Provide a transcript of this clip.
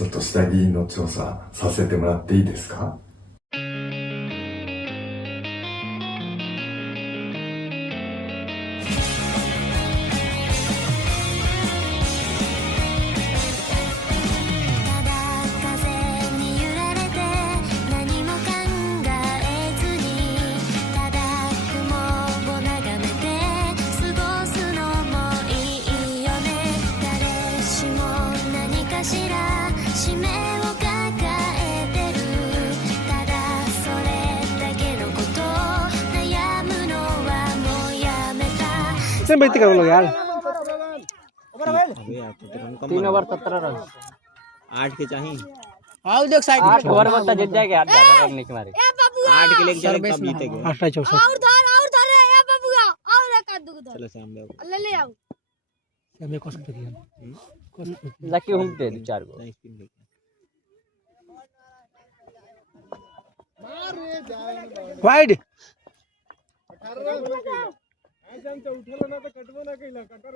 ちょっとした議員の調査させてもらっていいですか？बैठ कर बोलो यार। 3 ओवर 17 रन। 8 के चाहिए। आओ देख साइड 8 ओवर में तो जीत जाएगा 8 रन नहीं मारे। 8 के लेके चले तब जीतेंगे। 8 64 और धर ए बाबूआ और एक आदू धर। चलो शाम में ले आओ। हमें कौन सा दिया? लकी हम दे 4 गो। वाइड उठल ना तो कटबो ना कइला कटर